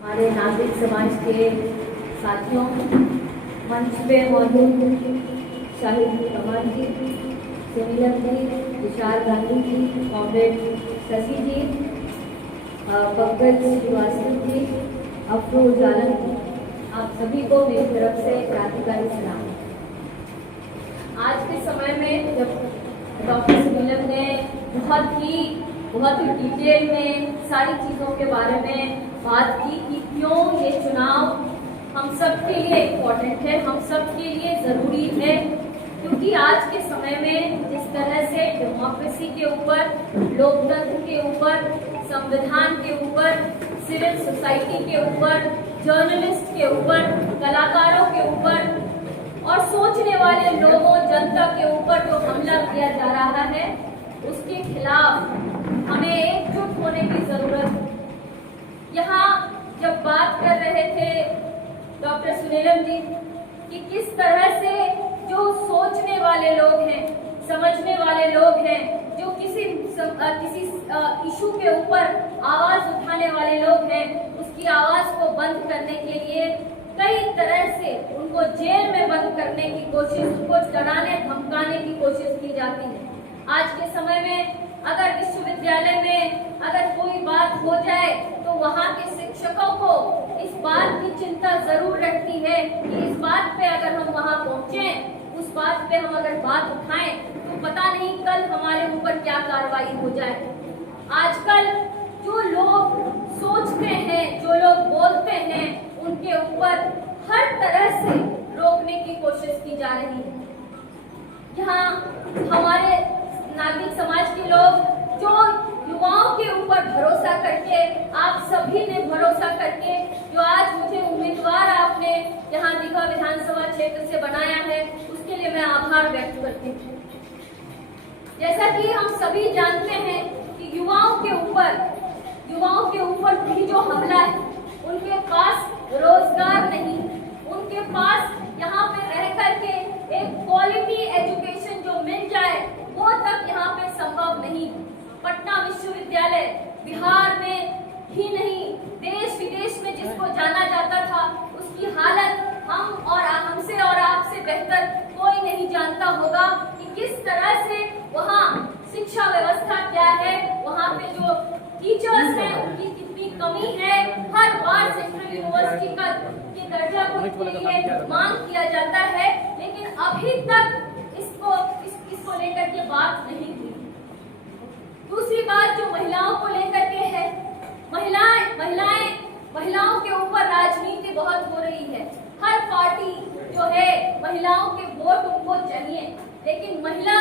हमारे नागरिक समाज के साथियों, मंच पे मौजूद शाहिद कमर जी, सुनीलम जी, विशाल गांधी जी, कॉमरेड शशि जी, पंकज श्रीवास्तव जी, अफरोज आलम जी, आप सभी को मेरी तरफ से क्रांतिकारी सलाम। आज के समय में जब डॉक्टर सुनीलम ने बहुत ही डिटेल में सारी चीज़ों के बारे में बात की कि क्यों ये चुनाव हम सब के लिए इम्पोर्टेंट है, हम सब के लिए ज़रूरी है, क्योंकि आज के समय में जिस तरह से डेमोक्रेसी के ऊपर, लोकतंत्र के ऊपर, संविधान के ऊपर, सिविल सोसाइटी के ऊपर, जर्नलिस्ट के ऊपर, कलाकारों के ऊपर और सोचने वाले लोगों, जनता के ऊपर जो हमला किया जा रहा है, उसके खिलाफ हमें एकजुट होने की जरूरत है। यहाँ जब बात कर रहे थे डॉक्टर सुनीलम जी कि किस तरह से जो सोचने वाले लोग हैं, समझने वाले लोग हैं, जो किसी इशू के ऊपर आवाज उठाने वाले लोग हैं, उसकी आवाज को बंद करने के लिए कई तरह से उनको जेल में बंद करने की कोशिश, उनको डराने धमकाने की कोशिश की जाती है। आज के समय में अगर विश्वविद्यालय में अगर कोई बात हो जाए तो वहाँ के शिक्षकों को इस बात की चिंता जरूर रहती है कि इस बात पे अगर हम वहाँ पहुँचे, उस बात पे हम अगर बात उठाएं तो पता नहीं कल हमारे ऊपर क्या कार्रवाई हो जाए। आजकल जो लोग सोचते हैं, जो लोग बोलते हैं, उनके ऊपर हर तरह से रोकने की कोशिश की जा रही है। यहाँ हमारे नागरिक समाज के लोग जो युवाओं के ऊपर भरोसा करके, आप सभी ने भरोसा करके जो आज मुझे उम्मीदवार आपने यहाँ दीघा विधानसभा क्षेत्र से बनाया है, उसके लिए मैं आभार व्यक्त करती हूँ। जैसा कि हम सभी जानते हैं कि युवाओं के ऊपर भी जो हमला है, उनके पास रोजगार नहीं, उनके पास यहाँ पे रह करके एक क्वालिटी एजुकेशन जो मिल जाए वो तक यहाँ पे संभव नहीं। पटना विश्वविद्यालय बिहार में ही नहीं, देश विदेश में जिसको जाना जाता था, उसकी हालत हम और हमसे और आपसे बेहतर कोई नहीं जानता होगा कि किस तरह से वहाँ शिक्षा व्यवस्था क्या है, वहाँ पे जो टीचर्स हैं उनकी कितनी कमी है। हर बार सेंट्रल यूनिवर्सिटी का के दर्जा को लिए मांग किया जाता है, लेकिन अभी तक इसको लेकर के बात नहीं हुई। दूसरी बात जो महिलाओं को लेकर के है, महिलाओं के ऊपर राजनीति बहुत हो रही है। हर पार्टी जो है महिलाओं के वोट उनको चाहिए, लेकिन महिला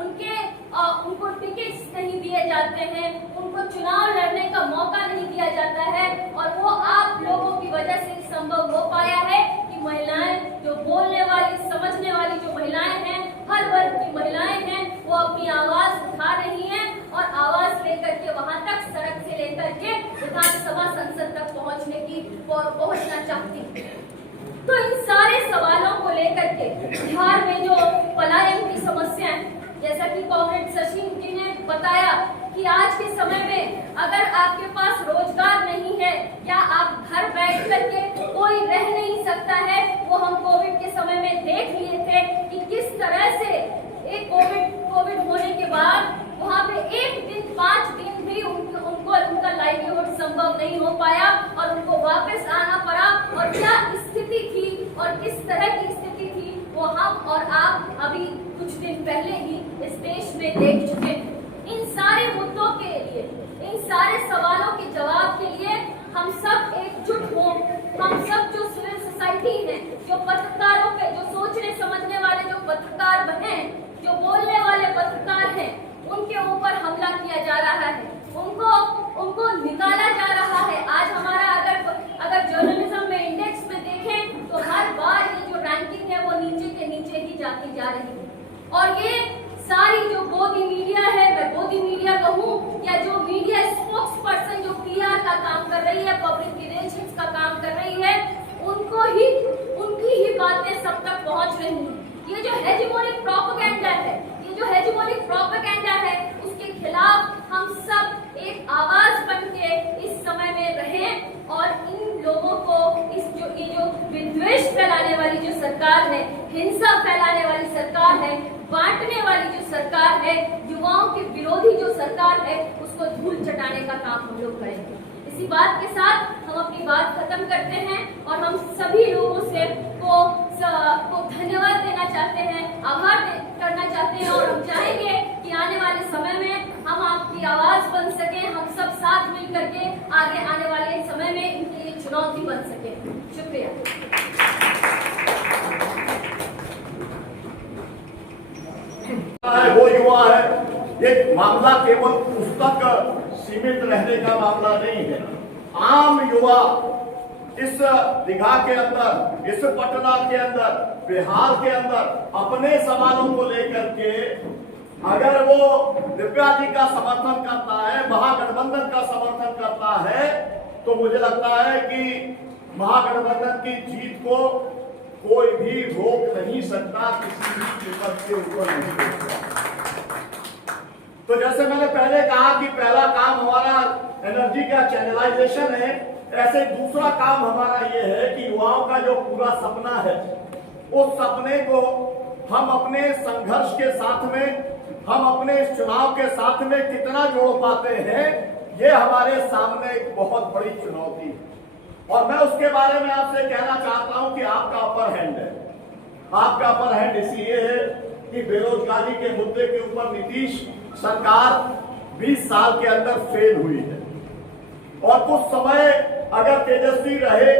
उनको टिकट्स नहीं दिए जाते हैं, उनको चुनाव लड़ने का मौका नहीं दिया जाता है, और वो आप लोगों की वजह से संभव हो पाया है कि महिलाएं जो बोलने वाली, समझने वाली जो महिलाएं हैं, हर वर्ग की महिलाएं हैं, वो अपनी आवाज उठा रही हैं और आवाज लेकर के वहां तक, सड़क से लेकर के विधानसभा संसद तक पहुंचना चाहती हैं। तो इन सारे सवालों को लेकर के बिहार में जो पलायन की समस्या है, जैसा कि कॉमरेड शशि जी ने बताया कि आज के समय में अगर आपके पास रोजगार नहीं है या आप घर बैठ करके कोई रह नहीं सकता है, वो हम कोविड के समय में देख लिए थे कि किस तरह से एक कोविड होने के बाद वहाँ पे एक दिन 5 दिन भी उनका लाइवलीहुड संभव नहीं हो पाया और उनको वापस आना पड़ा। और क्या स्थिति थी और किस तरह की स्थिति थी, वो हम और आप अभी कुछ दिन पहले ही इस देश में देख चुके हैं। इन सारे मुद्दों के लिए, इन सारे सवालों के जवाब के लिए हम सब एकजुट हों। हम सब जो सिविल सोसाइटी है, जो पत्रकारों के, जो सोचने समझने वाले जो पत्रकार हैं, जो बोलने वाले पत्रकार हैं, उनके ऊपर हमला किया जा रहा है, उनको निकाला जा रहा है। आज हमारा अगर जर्नलिज्म में इंडेक्स में देखें तो हर बार ये जो रैंकिंग है वो नीचे के नीचे ही जाती जा रही है। और ये सारी जो गोदी मीडिया है, मैं गोदी मीडिया कहूँ या जो मीडिया स्पोक्स पर्सन जो पीआर का काम कर रही है, पब्लिक रिलेशंस का काम कर रही है, उनकी ही बातें सब तक पहुंच रही हैं। ये जो हेजेमोनिक प्रोपेगेंडा है, उसके खिलाफ हम सब एक आवाज बन के इस समय में रहें और इन वाली जो सरकार है, हिंसा फैलाने वाली सरकार है, बांटने वाली जो सरकार है, युवाओं के विरोधी जो सरकार है, उसको धूल चटाने का काम हम लोग करेंगे। इसी बात के साथ हम अपनी बात खत्म करते हैं और हम सभी लोगों से को धन्यवाद देना चाहते हैं, आभार करना चाहते हैं और हम चाहेंगे कि आने वाले समय में हम आपकी आवाज बन सके, हम सब साथ मिल करके आगे आने वाले समय में इनके लिए चुनौती बन सके। शुक्रिया। वो युवा है, ये मामला केवल पुस्तक सीमित रहने का मामला नहीं है। आम युवा इस दीघा के अंदर, इस पटना के अंदर, बिहार के अंदर अपने सवालों को लेकर के अगर वो दिव्या जी का समर्थन करता है, महागठबंधन का समर्थन करता है, तो मुझे लगता है कि महागठबंधन की जीत को कोई भी रोक नहीं सकता, किसी भी विपक्ष के ऊपर नहीं रोक सकता। तो जैसे मैंने पहले कहा कि पहला काम हमारा एनर्जी का चैनलाइजेशन है, ऐसे दूसरा काम हमारा ये है कि युवाओं का जो पूरा सपना है, उस सपने को हम अपने संघर्ष के साथ में, हम अपने इस चुनाव के साथ में कितना जोड़ पाते हैं, ये हमारे सामने एक बहुत बड़ी चुनौती है। और मैं उसके बारे में आपसे कहना चाहता हूं कि आपका अपर हैंड है। आपका अपर हैंड इसलिए है कि बेरोजगारी के मुद्दे के ऊपर नीतीश सरकार 20 साल के अंदर फेल हुई है। और कुछ समय अगर तेजस्वी रहे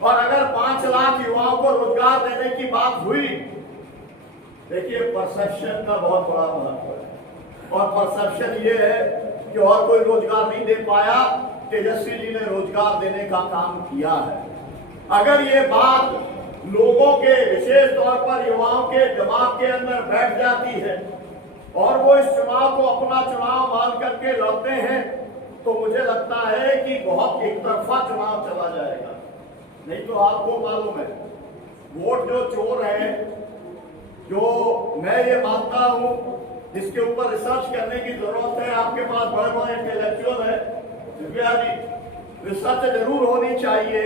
और अगर 5 लाख युवाओं को रोजगार देने की बात हुई, देखिए परसेप्शन का बहुत बड़ा महत्व है। और परसेप्शन ये है कि और कोई रोजगार नहीं दे पाया, तेजस्वी जी ने रोजगार देने का काम किया है। अगर ये बात लोगों के, विशेष तौर पर युवाओं के दिमाग के अंदर बैठ जाती है और वो इस चुनाव को अपना चुनाव मान करके लड़ते हैं, तो मुझे लगता है कि बहुत एक तरफा चुनाव चला जाएगा। नहीं तो आपको मालूम है, वोट जो चोर है, जो मैं ये मानता हूं, जिसके ऊपर रिसर्च करने की जरूरत है, आपके पास बड़े बड़े इंटेलेक्चुअल है, दिव्या जी, रिसर्च जरूर होनी चाहिए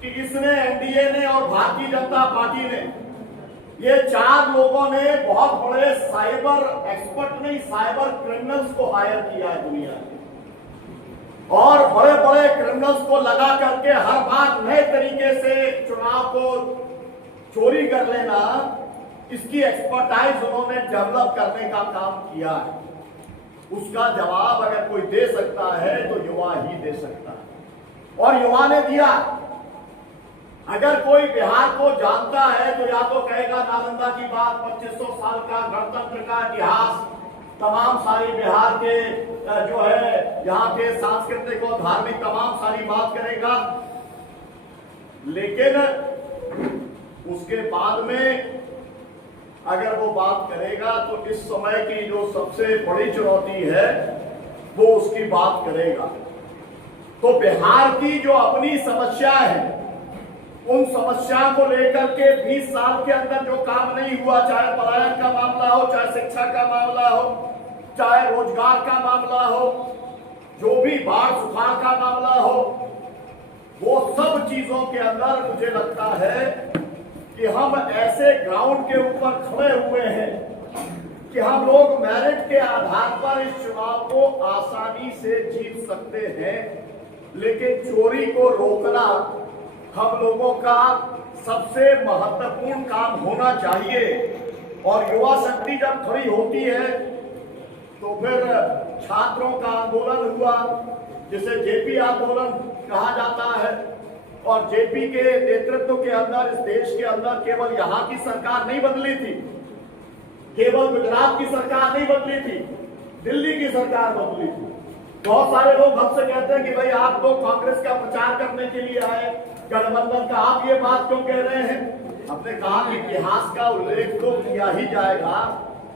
कि इसने, एनडीए ने और भारतीय जनता पार्टी ने, ये 4 लोगों ने बहुत बड़े साइबर एक्सपर्ट नहीं, साइबर क्रिमिनल्स को हायर किया है दुनिया में। और बड़े बड़े क्रिमिनल्स को लगा करके हर बार नए तरीके से चुनाव को चोरी कर लेना, इसकी एक्सपर्टाइज उन्होंने डेवलप करने का काम किया है। उसका जवाब अगर कोई दे सकता है तो युवा ही दे सकता है, और युवा ने दिया। अगर कोई बिहार को जानता है तो या तो कहेगा नालंदा की बात, 2500 साल का गणतंत्र का इतिहास, तमाम सारी बिहार के जो है यहाँ के सांस्कृतिक और धार्मिक तमाम सारी बात करेगा। लेकिन उसके बाद में अगर वो बात करेगा तो इस समय की जो सबसे बड़ी चुनौती है वो उसकी बात करेगा। तो बिहार की जो अपनी समस्या है, उन समस्या को लेकर के 20 साल के अंदर जो काम नहीं हुआ, चाहे पलायन का मामला हो, चाहे शिक्षा का मामला हो, चाहे रोजगार का मामला हो, जो भी बाढ़ सुखाड़ का मामला हो, वो सब चीजों के अंदर मुझे लगता है कि हम ऐसे ग्राउंड के ऊपर खड़े हुए हैं कि हम लोग मेरिट के आधार पर इस चुनाव को आसानी से जीत सकते हैं। लेकिन चोरी को रोकना हम लोगों का सबसे महत्वपूर्ण काम होना चाहिए। और युवा शक्ति जब खड़ी होती है तो फिर छात्रों का आंदोलन हुआ, जिसे जेपी आंदोलन कहा जाता है। और जेपी के नेतृत्व के अंदर इस देश के अंदर केवल यहाँ की सरकार नहीं बदली थी, केवल गुजरात की सरकार नहीं बदली थी, दिल्ली की सरकार बदली थी। बहुत सारे लोग हमसे कहते हैं कि भाई आप तो कांग्रेस का प्रचार करने के लिए आए, गठबंधन का, आप ये बात क्यों कह रहे हैं? हमने कहा कि इतिहास का उल्लेख तो किया ही जाएगा।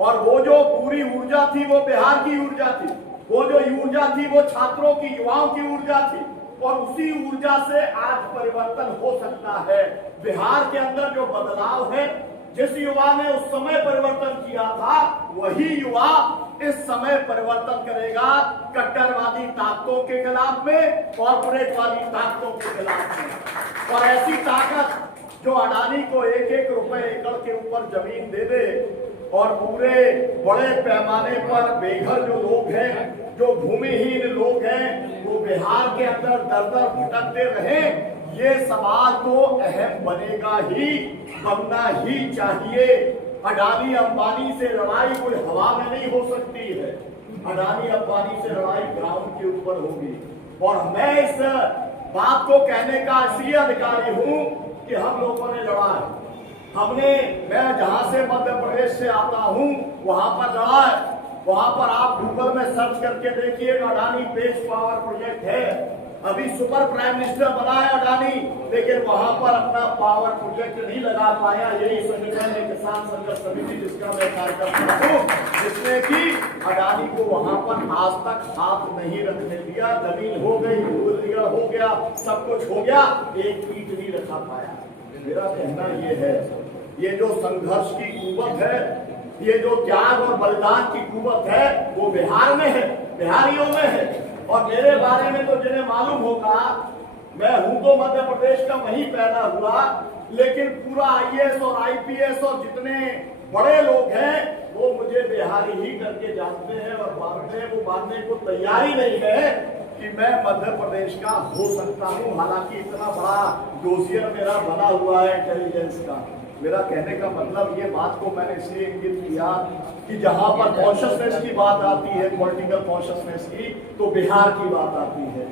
और वो जो पूरी ऊर्जा थी वो बिहार की ऊर्जा थी, वो जो ऊर्जा थी वो छात्रों की, युवाओं की ऊर्जा थी। और उसी ऊर्जा से आज परिवर्तन हो सकता है। बिहार के अंदर जो बदलाव है, जिस युवा ने उस समय परिवर्तन किया था, वही युवा इस समय परिवर्तन करेगा कट्टरवादी ताकतों के खिलाफ में, कॉर्पोरेट वाली ताकतों के खिलाफ में। और ऐसी ताकत जो अडानी को 1-1 रुपए एकड़ के ऊपर जमीन दे दे और पूरे बड़े पैमाने पर बेघर जो लोग हैं, जो भूमिहीन लोग हैं, वो बिहार के अंदर दर-दर भटकते रहे, ये सवाल तो अहम बनेगा ही, बनना ही चाहिए। अडानी अंबानी से लड़ाई कोई हवा में नहीं हो सकती है, अडानी अंबानी से लड़ाई ग्राउंड के ऊपर होगी। और मैं इस बात को कहने का इसलिए अधिकारी हूं कि हम लोगों ने लड़ा है। मैं जहां से मध्य प्रदेश से आता हूं वहां पर लड़ा है। वहां पर आप गूगल में सर्च करके देखिएगा, अडानी पेज पावर प्रोजेक्ट है। अभी सुपर प्राइम मिनिस्टर बना है अडानी, लेकिन वहां पर अपना पावर प्रोजेक्ट नहीं लगा पाया। यही संगठन है किसान संघर्ष समिति, जिसका मैं कार्यकर्ता हूं, जिसने कि अडानी को वहां पर आज तक हाथ नहीं रखने दिया। जमीन हो गई, हो गया, सब कुछ हो गया, एक ईंट नहीं रखा पाया। मेरा कहना ये है, ये जो संघर्ष की कुवत है, ये जो त्याग और बलिदान की कुवत है, वो बिहार में है, बिहारियों में है। और मेरे बारे में तो जिन्हें मालूम होगा, मैं हूं तो मध्य प्रदेश का वहीं पैदा हुआ, लेकिन पूरा आईएएस और आईपीएस और जितने बड़े लोग हैं वो मुझे बिहारी ही करके जानते हैं और वो मानने को तैयारी नहीं है कि मैं मध्य प्रदेश का हो सकता हूं। हालांकि इतना बड़ा डोसियर मेरा बना हुआ है इंटेलिजेंस का। मेरा कहने का मतलब ये बात को मैंने इसलिए इंगित किया कि जहां पर कॉन्शियसनेस की बात आती है, पॉलिटिकल कॉन्शियसनेस की, तो बिहार की बात आती है।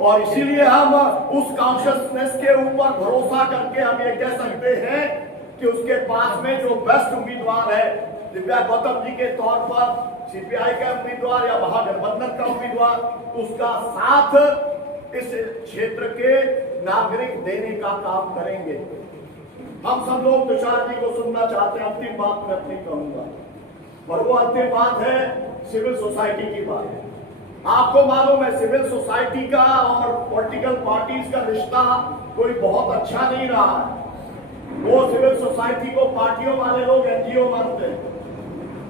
और इसीलिए हम उस कॉन्शियसनेस के ऊपर भरोसा करके हम ये कह सकते हैं कि उसके पास में जो बेस्ट उम्मीदवार है, दिव्या गौतम जी के तौर पर सीपीआई का उम्मीदवार या महागठबंधन का उम्मीदवार, उसका साथ इस क्षेत्र के नागरिक देने का काम करेंगे। हम सब लोग तुषार जी को सुनना चाहते हैं। अंतिम बात मैं अपनी कहूंगा, और वो अंतिम बात है सिविल सोसाइटी की बात है। आपको मालूम है सिविल सोसाइटी का और पॉलिटिकल पार्टीज का रिश्ता कोई बहुत अच्छा नहीं रहा है। वो सिविल सोसाइटी को पार्टियों वाले लोग एनजीओ मानते हैं,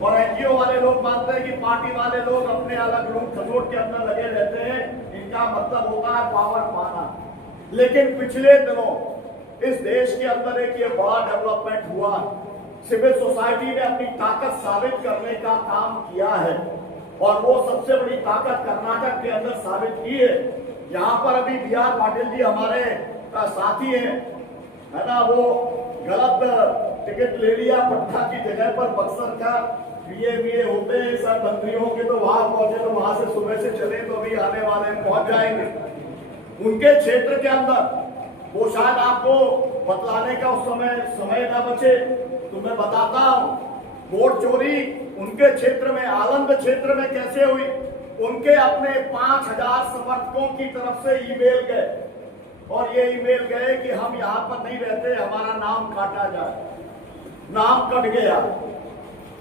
और एनजीओ वाले लोग मानते हैं कि पार्टी वाले लोग अपने अलग लोग खजोट के अंदर लगे रहते हैं। इनका मतलब होता है पावर पाना। लेकिन पिछले दिनों इस देश के अंदर एक ये बड़ा डेवलपमेंट हुआ। सिविल सोसाइटी ने अपनी ताकत साबित करने का काम किया है, और वो सबसे बड़ी ताकत कर्नाटक के अंदर साबित की है। यहाँ पर अभी बी.आर. पाटिल जी हमारे साथी हैं, है ना, वो गलत टिकट ले लिया पट्टा की जगह पर। बक्सर का बीए होते हैं सब मंत्रियों के, तो वहां पहुंचे, तो वहां से सुबह से चले तो अभी आने वाले पहुंच जाएंगे। उनके क्षेत्र के अंदर वो शायद आपको बतलाने का उस समय न बचे, तो मैं बताता हूं। वोट चोरी उनके क्षेत्र में, आलंद क्षेत्र में कैसे हुई। उनके अपने 5000 समर्थकों की तरफ से ईमेल गए, और ये ईमेल गए कि हम यहाँ पर नहीं रहते, हमारा नाम काटा जाए। नाम कट गया।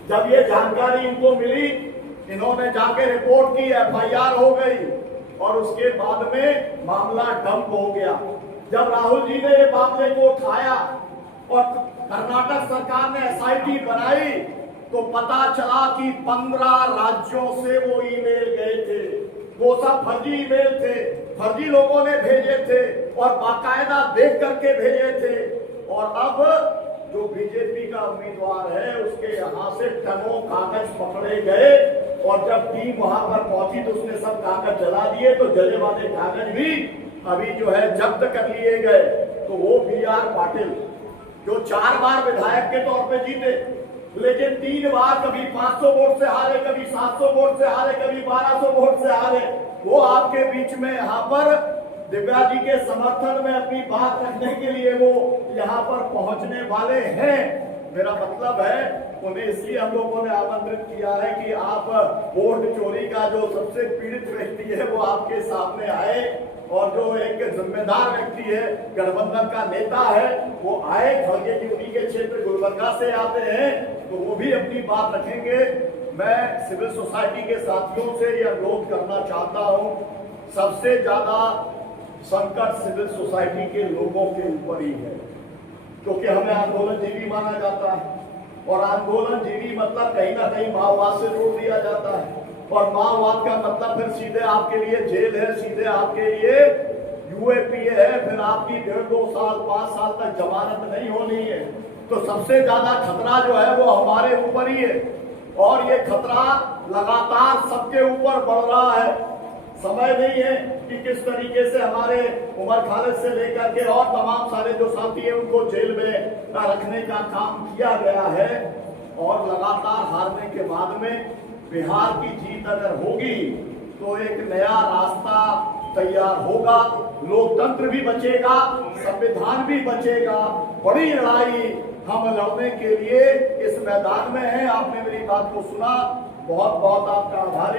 जब ये जानकारी इनको मिली, इन्होंने जाके रिपोर्ट की, एफआईआर हो गई, और उसके बाद में मामला डंप हो गया। जब राहुल जी ने ये मामले को उठाया और कर्नाटक सरकार ने एसआईटी बनाई, तो पता चला कि 15 राज्यों से वो ईमेल गए थे। वो सब फर्जी ईमेल थे, फर्जी लोगों ने भेजे थे, और बाकायदा देख करके भेजे थे। और अब जो बीजेपी का उम्मीदवार है, उसके यहाँ से टनों कागज पकड़े गए, और जब टीम वहां पर पहुंची तो उसने सब कागज जला दिए। तो जले वाले कागज भी अभी जो है जब्त कर लिए गए। तो वो बी.आर. पाटिल जो 4 बार विधायक के तौर पे जीते, लेकिन 3 बार कभी 500 वोट से हारे, कभी 700 वोट से हारे, कभी 1200 वोट से हारे, वो आपके बीच में यहाँ पर दिव्या जी के समर्थन में अपनी बात रखने के लिए वो यहाँ पर पहुंचने वाले हैं। मेरा मतलब है, उन्हें इसलिए हम लोगों ने आमंत्रित किया है कि आप वोट चोरी का जो सबसे पीड़ित व्यक्ति है वो आपके सामने आए, और जो एक जिम्मेदार व्यक्ति है, गठबंधन का नेता है, वो आए। खड़गे की उन्हीं के क्षेत्र गुलबर्गा से आते हैं, तो वो भी अपनी बात रखेंगे। मैं सिविल सोसाइटी के साथियों से यह अनुरोध करना चाहता हूं, सबसे ज्यादा संकट सिविल सोसाइटी के लोगों के ऊपर ही है, क्योंकि हमें आंदोलनजीवी माना जाता है, और आंदोलनजीवी मतलब कहीं ना कहीं माओवाद से जोड़ दिया जाता है, और माओवाद का मतलब फिर सीधे आपके लिए जेल है, सीधे आपके लिए यूएपीए है, फिर आपकी 1.5-2 साल 5 साल तक जमानत नहीं होनी है। तो सबसे ज्यादा खतरा जो है वो हमारे ऊपर ही है, और ये खतरा लगातार सबके ऊपर बढ़ रहा है। समय नहीं है कि किस तरीके से हमारे उमर खालिद से लेकर के और तमाम सारे जो साथी हैं उनको जेल में रखने का काम किया गया है। और लगातार हारने के बाद में बिहार की जीत अगर होगी तो एक नया रास्ता तैयार होगा, लोकतंत्र भी बचेगा, संविधान भी बचेगा। बड़ी लड़ाई हम लड़ने के लिए इस मैदान में हैं। आपने मेरी बात को सुना, बहुत बहुत आपका आभारी।